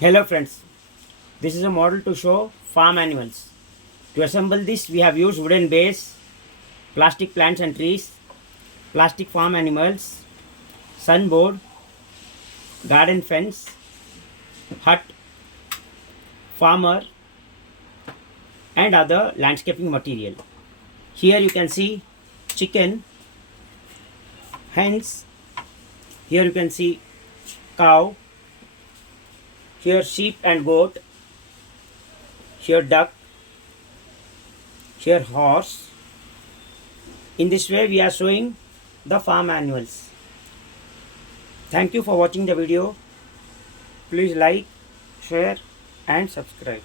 Hello friends, this is a model to show farm animals. To assemble this we have used wooden base, plastic plants and trees, plastic farm animals, sunboard, garden fence, hut, farmer and other landscaping material. Here you can see chicken, hens, here you can see cow, here sheep and goat, here duck, here horse. In this way we are showing the farm animals. Thank you for watching the video. Please like, share and subscribe.